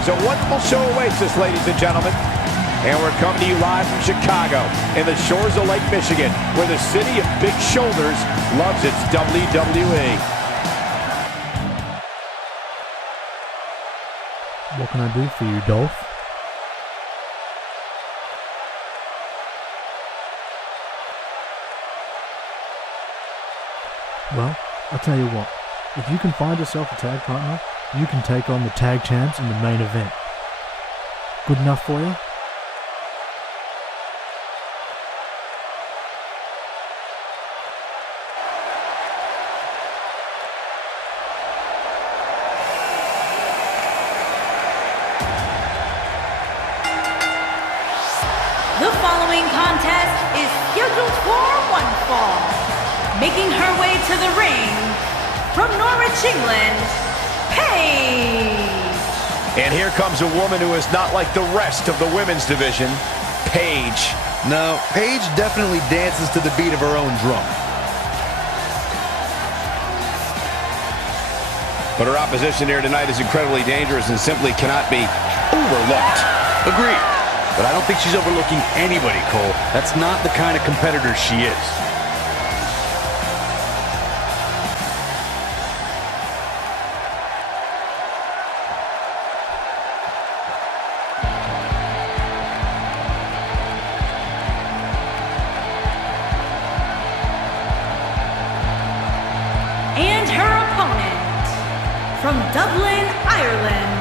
offerings. A wonderful show awaits us, ladies and gentlemen. And we're coming to you live from Chicago, in the shores of Lake Michigan, where the city of big shoulders loves its WWE. What can I do for you, Dolph? Well, I'll tell you what. If you can find yourself a tag partner, you can take on the tag champs in the main event. Good enough for you? The following contest is scheduled for one fall. Making her way to the ring, from Norwich, England, Paige. And here comes a woman who is not like the rest of the women's division, Paige. No, Paige definitely dances to the beat of her own drum. But her opposition here tonight is incredibly dangerous and simply cannot be overlooked. Agreed. But I don't think she's overlooking anybody, Cole. That's not the kind of competitor she is. And her opponent, from Dublin, Ireland,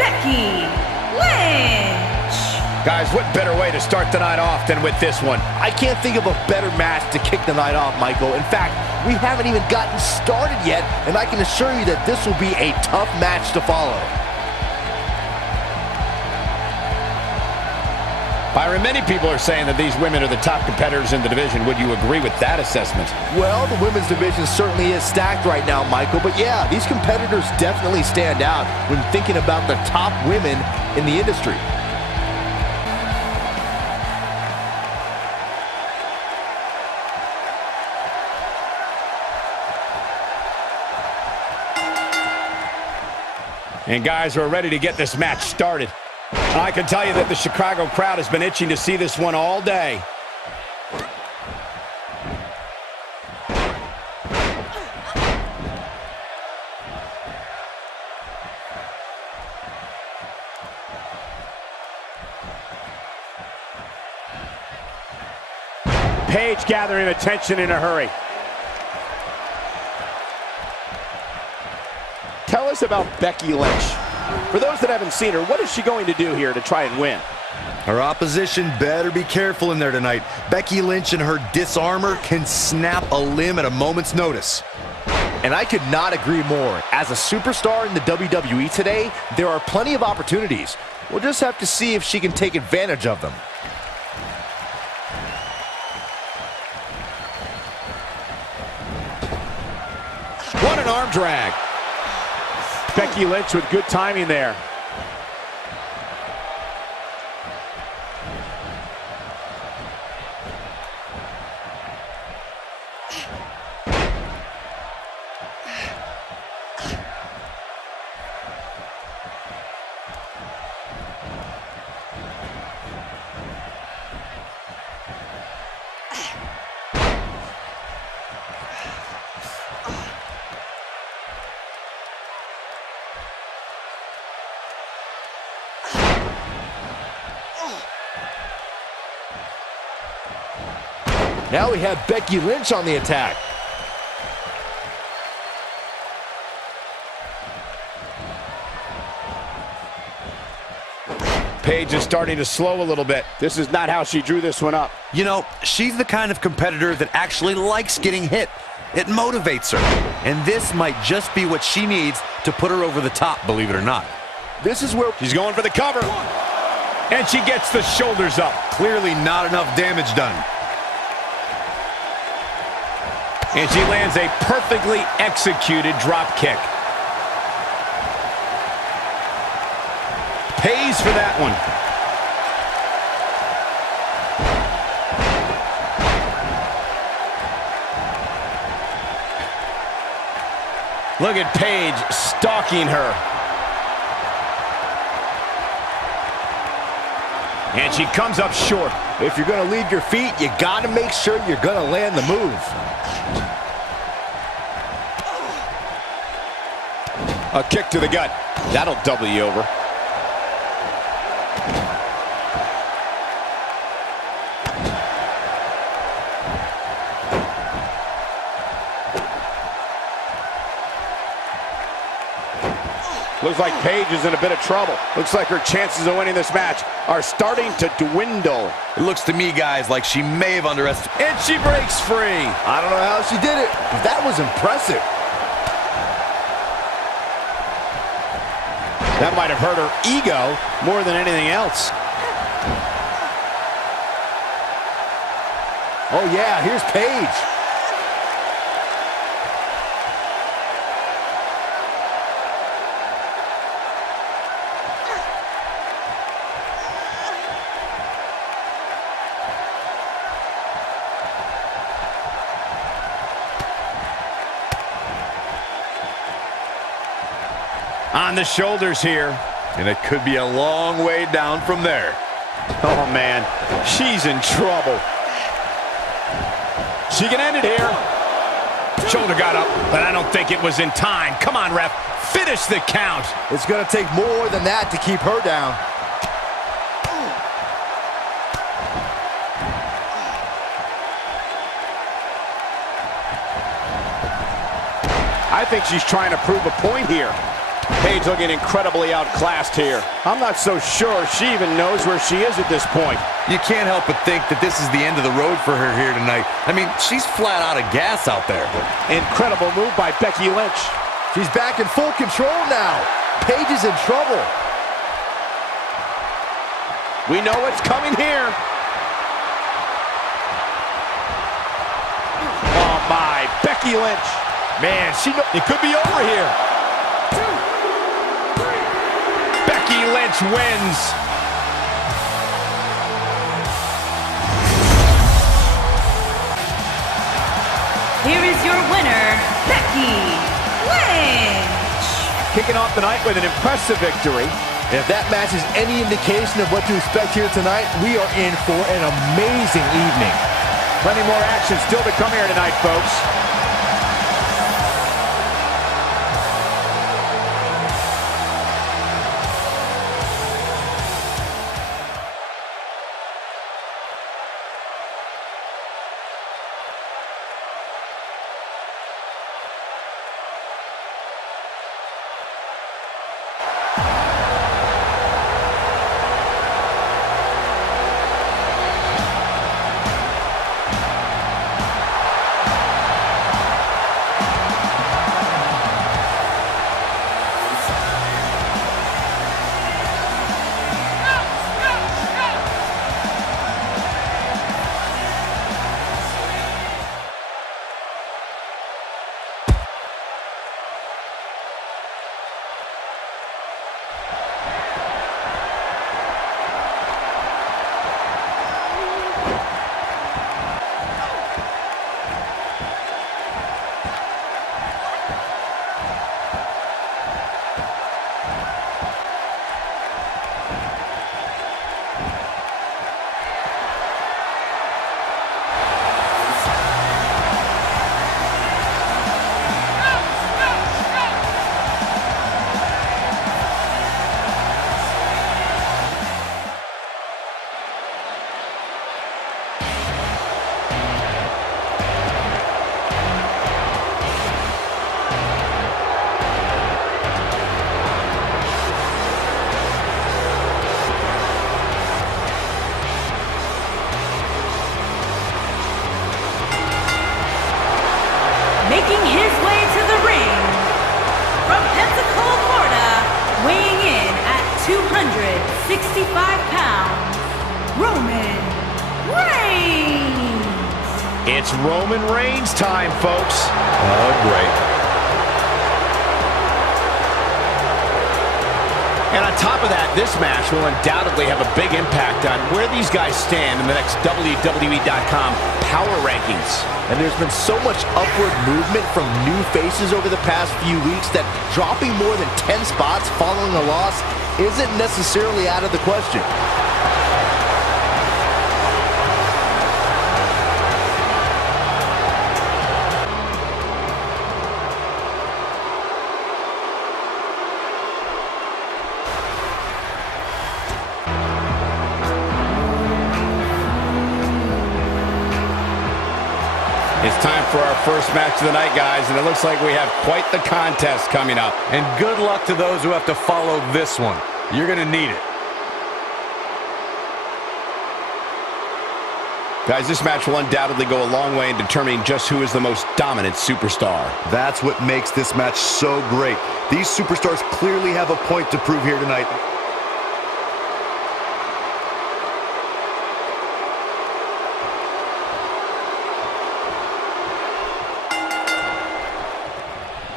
Becky Lynch. Guys, what better way to start the night off than with this one? I can't think of a better match to kick the night off, Michael. In fact, we haven't even gotten started yet, and I can assure you that this will be a tough match to follow. Byron, many people are saying that these women are the top competitors in the division. Would you agree with that assessment? Well, the women's division certainly is stacked right now, Michael. But yeah, these competitors definitely stand out when thinking about the top women in the industry. And guys, we're ready to get this match started. And I can tell you that the Chicago crowd has been itching to see this one all day. Paige gathering attention in a hurry. Tell us about Becky Lynch. For those that haven't seen her, what is she going to do here to try and win? Her opposition better be careful in there tonight. Becky Lynch and her disarmor can snap a limb at a moment's notice. And I could not agree more. As a superstar in the WWE today, there are plenty of opportunities. We'll just have to see if she can take advantage of them. What an arm drag. Becky Lynch with good timing there. Now we have Becky Lynch on the attack. Paige is starting to slow a little bit. This is not how she drew this one up. You know, she's the kind of competitor that actually likes getting hit. It motivates her. And this might just be what she needs to put her over the top, believe it or not. This is where she's going for the cover. And she gets the shoulders up. Clearly not enough damage done. And she lands a perfectly executed drop kick. Pays for that one. Look at Paige stalking her. And she comes up short. If you're going to leave your feet, you got to make sure you're going to land the move. A kick to the gut. That'll double you over. Looks like Paige is in a bit of trouble. Looks like her chances of winning this match are starting to dwindle. It looks to me, guys, like she may have underestimated. And she breaks free. I don't know how she did it, but that was impressive. That might have hurt her ego more than anything else. Oh yeah, here's Paige. On the shoulders here. And it could be a long way down from there. Oh, man. She's in trouble. She can end it here. Shoulder got up, but I don't think it was in time. Come on, ref. Finish the count. It's going to take more than that to keep her down. I think she's trying to prove a point here. Paige looking incredibly outclassed here. I'm not so sure she even knows where she is at this point. You can't help but think that this is the end of the road for her here tonight. I mean, she's flat out of gas out there. Incredible move by Becky Lynch. She's back in full control now. Paige is in trouble. We know what's coming here. Oh, my. Becky Lynch. Man, it could be over here. Becky Lynch wins. Here is your winner, Becky Lynch. Kicking off the night with an impressive victory. And if that match is any indication of what to expect here tonight, we are in for an amazing evening. Plenty more action still to come here tonight, folks. Making his way to the ring from Pensacola, Florida, weighing in at 265 pounds, Roman Reigns. It's Roman Reigns time, folks. Oh, great. And on top of that, this match will undoubtedly have a big impact on where these guys stand in the next WWE.com power rankings. And there's been so much upward movement from new faces over the past few weeks that dropping more than 10 spots following a loss isn't necessarily out of the question. It's time for our first match of the night, guys, and it looks like we have quite the contest coming up. And good luck to those who have to follow this one. You're going to need it. Guys, this match will undoubtedly go a long way in determining just who is the most dominant superstar. That's what makes this match so great. These superstars clearly have a point to prove here tonight.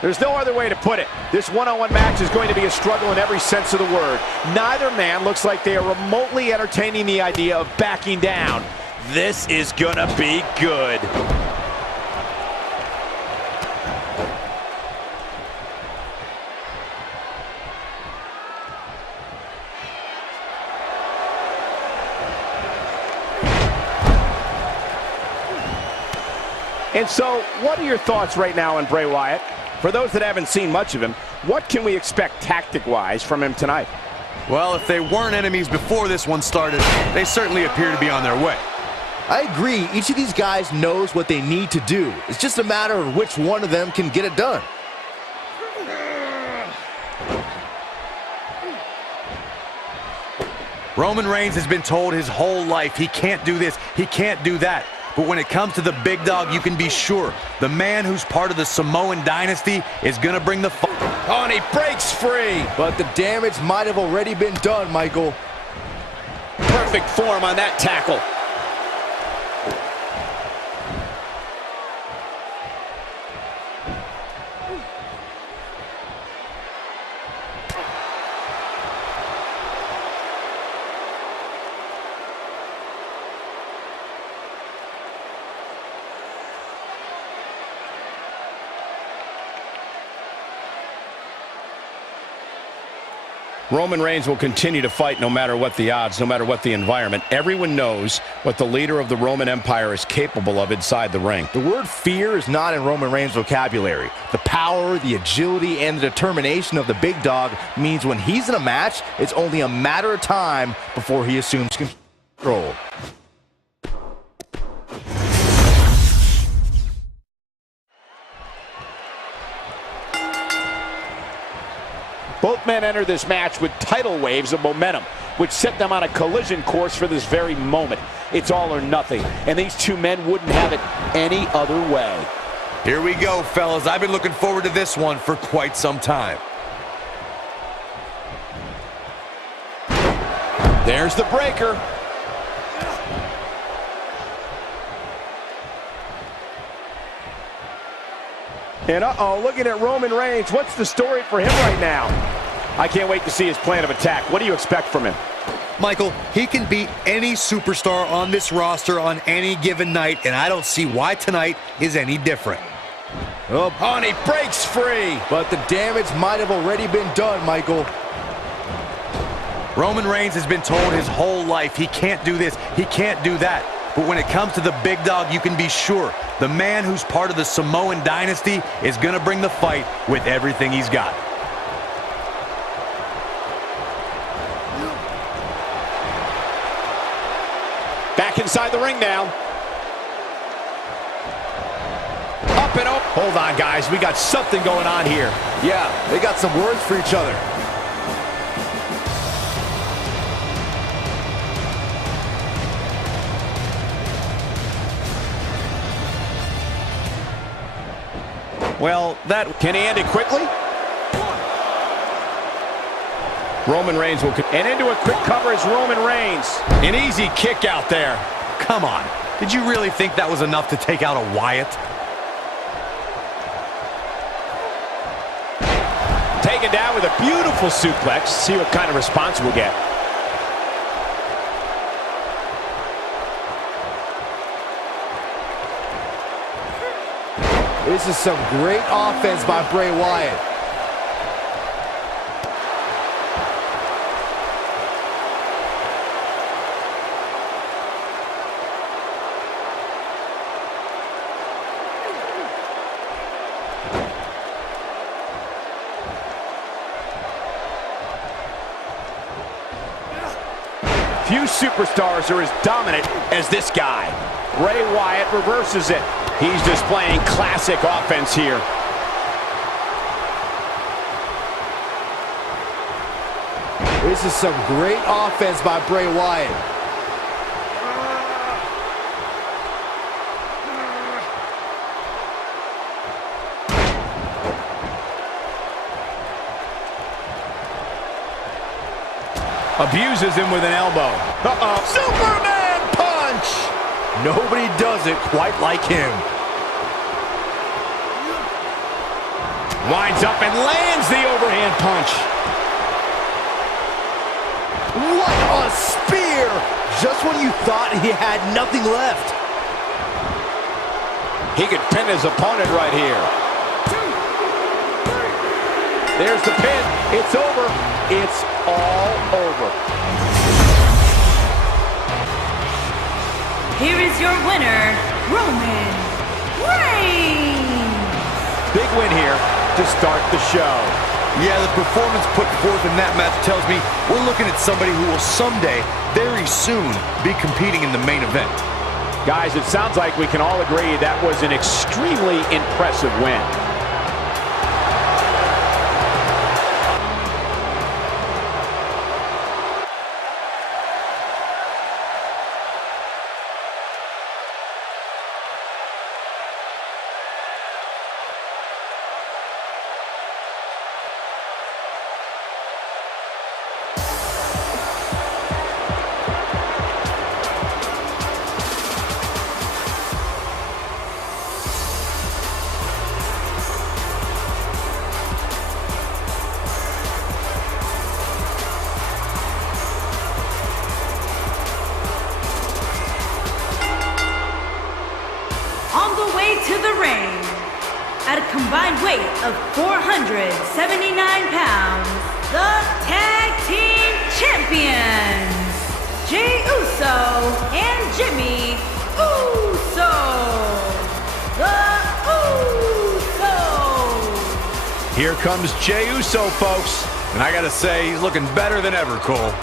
There's no other way to put it. This one-on-one match is going to be a struggle in every sense of the word. Neither man looks like they are remotely entertaining the idea of backing down. This is gonna be good. And so, what are your thoughts right now on Bray Wyatt? For those that haven't seen much of him, what can we expect tactic-wise from him tonight? Well, if they weren't enemies before this one started, they certainly appear to be on their way. I agree. Each of these guys knows what they need to do. It's just a matter of which one of them can get it done. Roman Reigns has been told his whole life he can't do this, he can't do that. But when it comes to the big dog, you can be sure the man who's part of the Samoan dynasty is going to bring the fight. Oh, and he breaks free. But the damage might have already been done, Michael. Perfect form on that tackle. Roman Reigns will continue to fight no matter what the odds, no matter what the environment. Everyone knows what the leader of the Roman Empire is capable of inside the ring. The word fear is not in Roman Reigns' vocabulary. The power, the agility, and the determination of the big dog means when he's in a match, it's only a matter of time before he assumes control. Both men enter this match with tidal waves of momentum, which set them on a collision course for this very moment. It's all or nothing, and these two men wouldn't have it any other way. Here we go, fellas. I've been looking forward to this one for quite some time. There's the breaker. And looking at Roman Reigns, what's the story for him right now? I can't wait to see his plan of attack. What do you expect from him? Michael, he can beat any superstar on this roster on any given night, and I don't see why tonight is any different. Oh, and he breaks free. But the damage might have already been done, Michael. Roman Reigns has been told his whole life he can't do this, he can't do that. But when it comes to the big dog, you can be sure the man who's part of the Samoan dynasty is going to bring the fight with everything he's got. Back inside the ring now. Up and up. Hold on, guys. We got something going on here. Yeah, they got some words for each other. Well, can he end it quickly? Roman Reigns will... And into a quick cover is Roman Reigns. An easy kick out there. Come on. Did you really think that was enough to take out a Wyatt? Taken down with a beautiful suplex. See what kind of response we'll get. This is some great offense by Bray Wyatt. Few superstars are as dominant as this guy. Bray Wyatt reverses it. He's displaying classic offense here. This is some great offense by Bray Wyatt. Abuses him with an elbow. Uh-oh. Superman punch! Nobody does it quite like him. Winds up and lands the overhand punch. What a spear! Just when you thought he had nothing left. He could pin his opponent right here. There's the pin. It's over. It's all over. Here is your winner, Roman Reigns. Big win here to start the show. Yeah, the performance put forth in that match tells me we're looking at somebody who will someday, very soon, be competing in the main event. Guys, it sounds like we can all agree that was an extremely impressive win. To the ring, at a combined weight of 479 pounds, the Tag Team Champions, Jey Uso and Jimmy Uso. The Usos. Here comes Jey Uso, folks. And I gotta say, he's looking better than ever, Cole.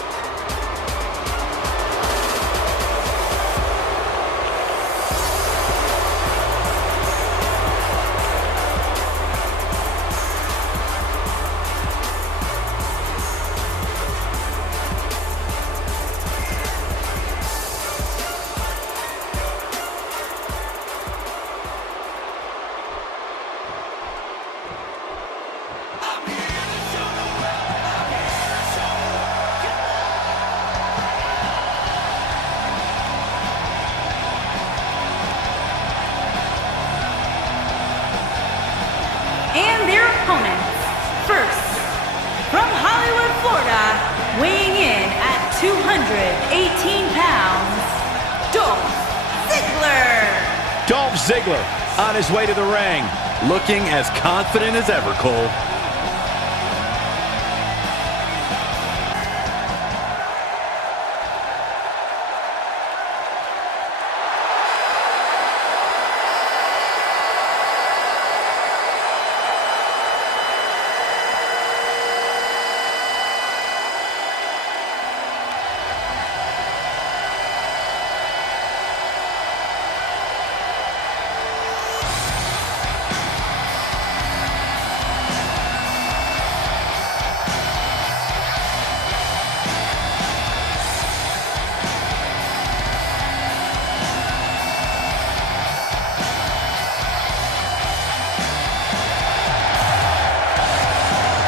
And their opponents, first, from Hollywood, Florida, weighing in at 218 pounds, Dolph Ziggler. Dolph Ziggler on his way to the ring. Looking as confident as ever, Cole.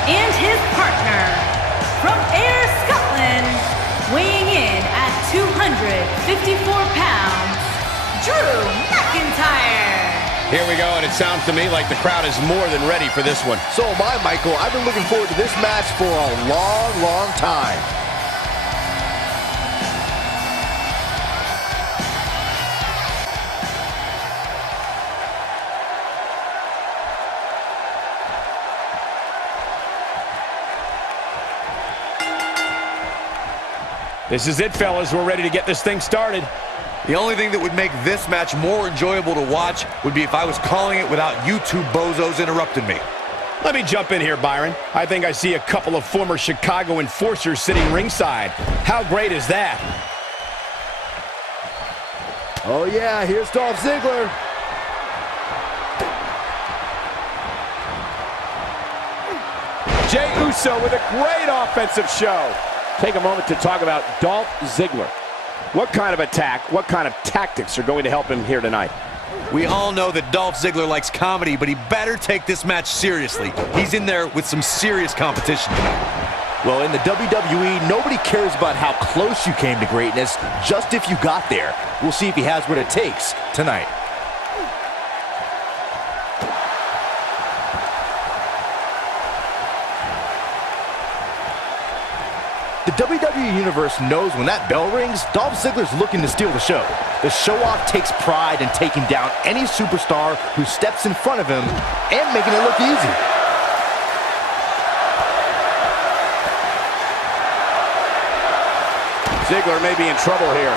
And his partner, from Ayr, Scotland, weighing in at 254 pounds, Drew McIntyre. Here we go, and it sounds to me like the crowd is more than ready for this one. So am I, Michael. I've been looking forward to this match for a long, long time. This is it, fellas. We're ready to get this thing started. The only thing that would make this match more enjoyable to watch would be if I was calling it without you two bozos interrupting me. Let me jump in here, Byron. I think I see a couple of former Chicago enforcers sitting ringside. How great is that? Oh yeah, here's Dolph Ziggler. Jey Uso with a great offensive show. Take a moment to talk about Dolph Ziggler. What kind of attack, what kind of tactics are going to help him here tonight? We all know that Dolph Ziggler likes comedy, but he better take this match seriously. He's in there with some serious competition tonight. Well, in the WWE, nobody cares about how close you came to greatness, just if you got there. We'll see if he has what it takes tonight. The WWE Universe knows when that bell rings, Dolph Ziggler's looking to steal the show. The show-off takes pride in taking down any superstar who steps in front of him and making it look easy. Ziggler may be in trouble here.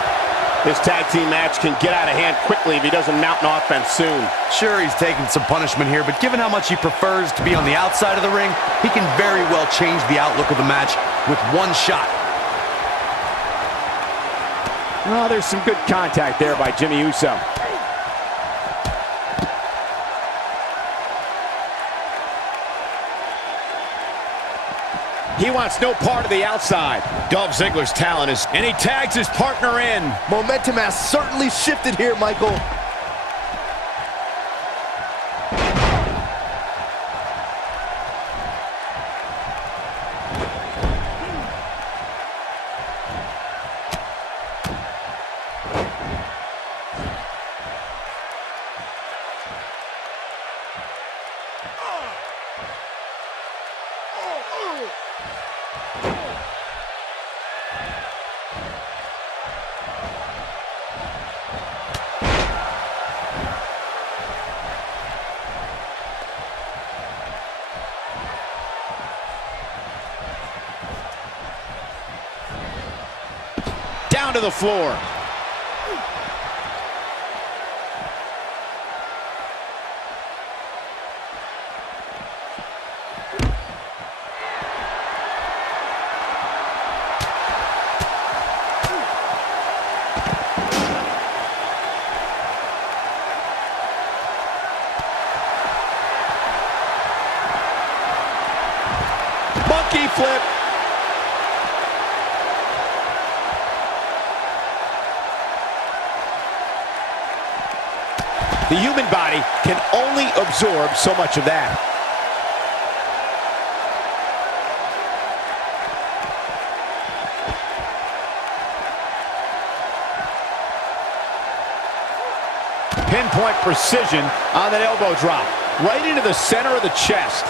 This tag team match can get out of hand quickly if he doesn't mount an offense soon. Sure, he's taking some punishment here, but given how much he prefers to be on the outside of the ring, he can very well change the outlook of the match with one shot. Well, there's some good contact there by Jimmy Uso. He wants no part of the outside. Dolph Ziggler's talent is, and he tags his partner in. Momentum has certainly shifted here, Michael. Down to the floor. Monkey flip. The human body can only absorb so much of that. Pinpoint precision on that elbow drop. Right into the center of the chest.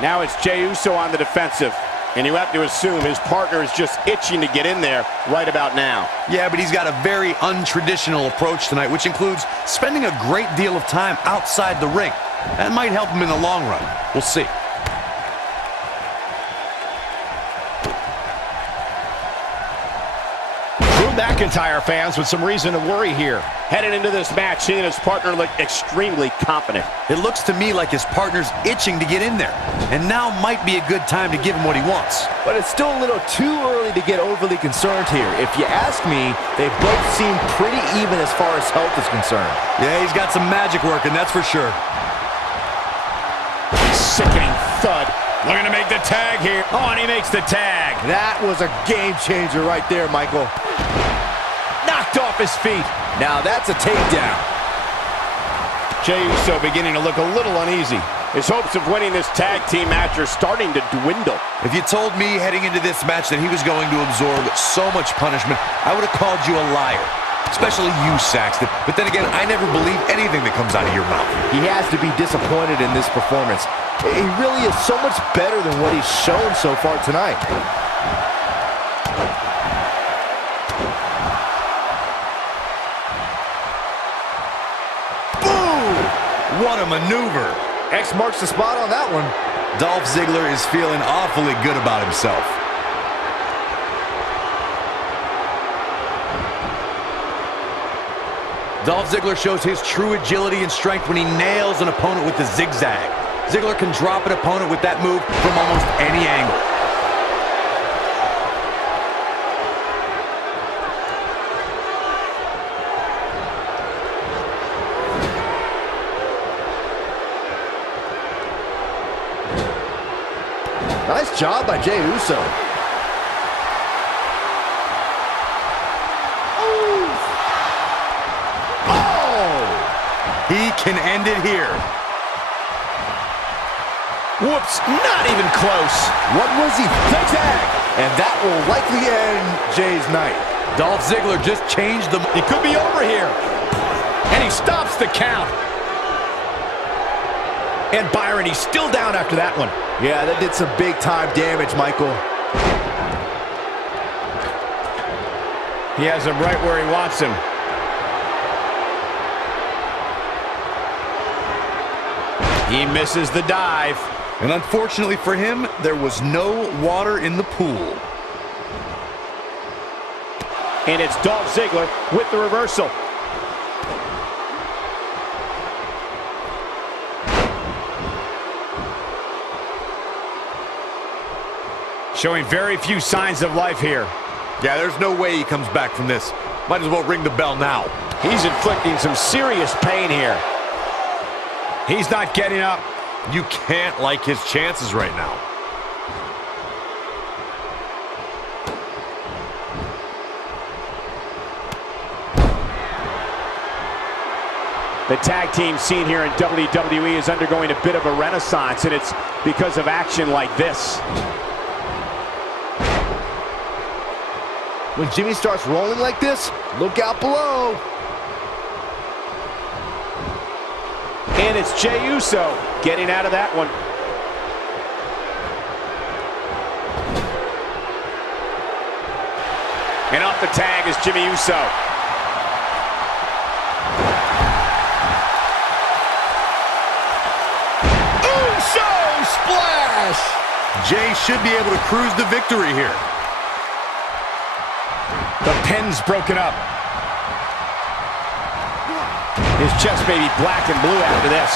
Now it's Jey Uso on the defensive, and you have to assume his partner is just itching to get in there right about now. Yeah, but he's got a very untraditional approach tonight, which includes spending a great deal of time outside the ring. That might help him in the long run. We'll see. McIntyre fans with some reason to worry here. Headed into this match, seeing his partner look extremely confident. It looks to me like his partner's itching to get in there, and now might be a good time to give him what he wants. But it's still a little too early to get overly concerned here. If you ask me, they both seem pretty even as far as health is concerned. Yeah, he's got some magic working, that's for sure. Sickening thud. Looking to make the tag here. Oh, and he makes the tag. That was a game changer right there, Michael. Knocked off his feet. Now that's a takedown. Jey Uso beginning to look a little uneasy. His hopes of winning this tag team match are starting to dwindle. If you told me heading into this match that he was going to absorb so much punishment, I would have called you a liar. Especially you, Saxton. But then again, I never believe anything that comes out of your mouth. He has to be disappointed in this performance. He really is so much better than what he's shown so far tonight. Boom! What a maneuver. X marks the spot on that one. Dolph Ziggler is feeling awfully good about himself. Dolph Ziggler shows his true agility and strength when he nails an opponent with the zigzag. Ziggler can drop an opponent with that move from almost any angle. Nice job by Jey Uso. He can end it here. Whoops, not even close. What was he? Zigzag! And that will likely end Jay's night. Dolph Ziggler just changed the... It could be over here. And he stops the count. And Byron, he's still down after that one. Yeah, that did some big-time damage, Michael. He has him right where he wants him. He misses the dive. And unfortunately for him, there was no water in the pool. And it's Dolph Ziggler with the reversal. Showing very few signs of life here. Yeah, there's no way he comes back from this. Might as well ring the bell now. He's inflicting some serious pain here. He's not getting up. You can't like his chances right now. The tag team scene here in WWE is undergoing a bit of a renaissance, and it's because of action like this. When Jimmy starts rolling like this, look out below. And it's Jey Uso getting out of that one. And off the tag is Jimmy Uso. Uso splash! Jay should be able to cruise to victory here. The pin's broken up. His chest may be black and blue after this.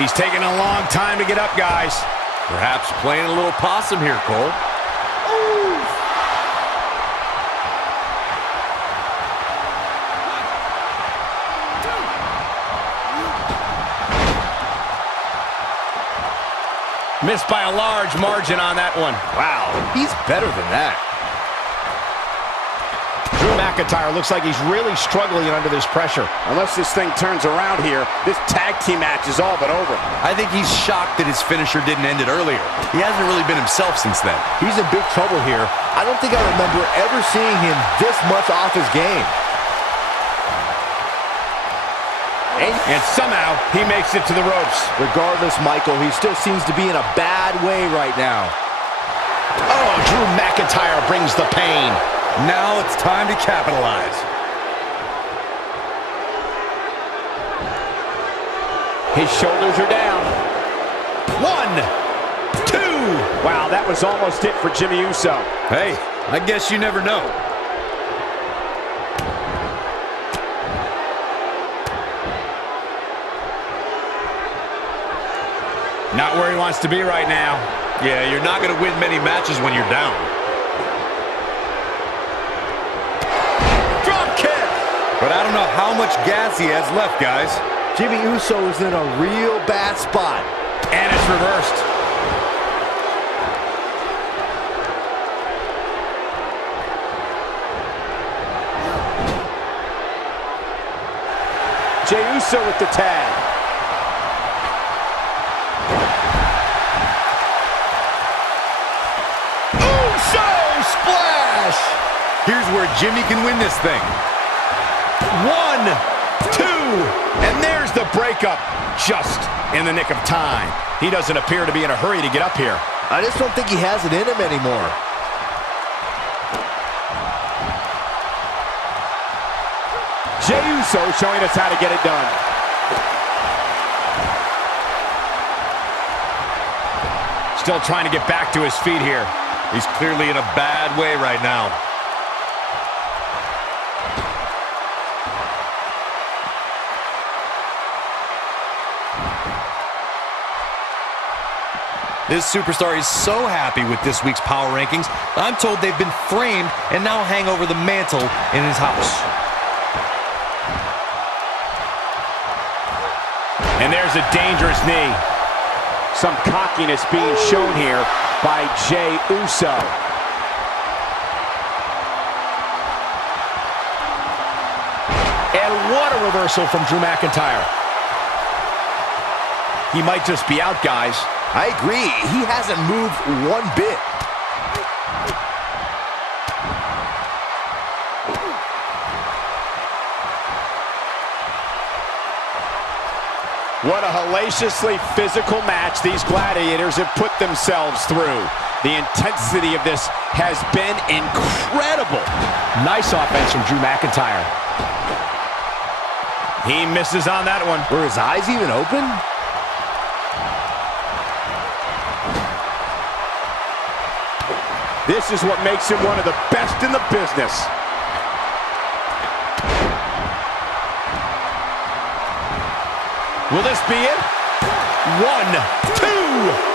He's taking a long time to get up, guys. Perhaps playing a little possum here, Cole. Missed by a large margin on that one. Wow, he's better than that. Drew McIntyre looks like he's really struggling under this pressure. Unless this thing turns around here, this tag team match is all but over. I think he's shocked that his finisher didn't end it earlier. He hasn't really been himself since then. He's in big trouble here. I don't think I remember ever seeing him this much off his game. And somehow, he makes it to the ropes. Regardless, Michael, he still seems to be in a bad way right now. Oh, Drew McIntyre brings the pain. Now it's time to capitalize. His shoulders are down. 1, 2. Wow, that was almost it for Jimmy Uso. Hey, I guess you never know. Not where he wants to be right now. Yeah, you're not going to win many matches when you're down. Drop kick! But I don't know how much gas he has left, guys. Jimmy Uso is in a real bad spot. And it's reversed. Jey Uso with the tag. Here's where Jimmy can win this thing. 1, 2, and there's the breakup. Just in the nick of time. He doesn't appear to be in a hurry to get up here. I just don't think he has it in him anymore. Jey Uso showing us how to get it done. still trying to get back to his feet here. He's clearly in a bad way right now. This superstar is so happy with this week's power rankings. I'm told they've been framed and now hang over the mantle in his house. And there's a dangerous knee. Some cockiness being shown here by Jey Uso. And what a reversal from Drew McIntyre. He might just be out, guys. I agree. He hasn't moved one bit. What a hellaciously physical match these gladiators have put themselves through. The intensity of this has been incredible. Nice offense from Drew McIntyre. He misses on that one. Were his eyes even open? This is what makes him one of the best in the business. Will this be it? 1, 2.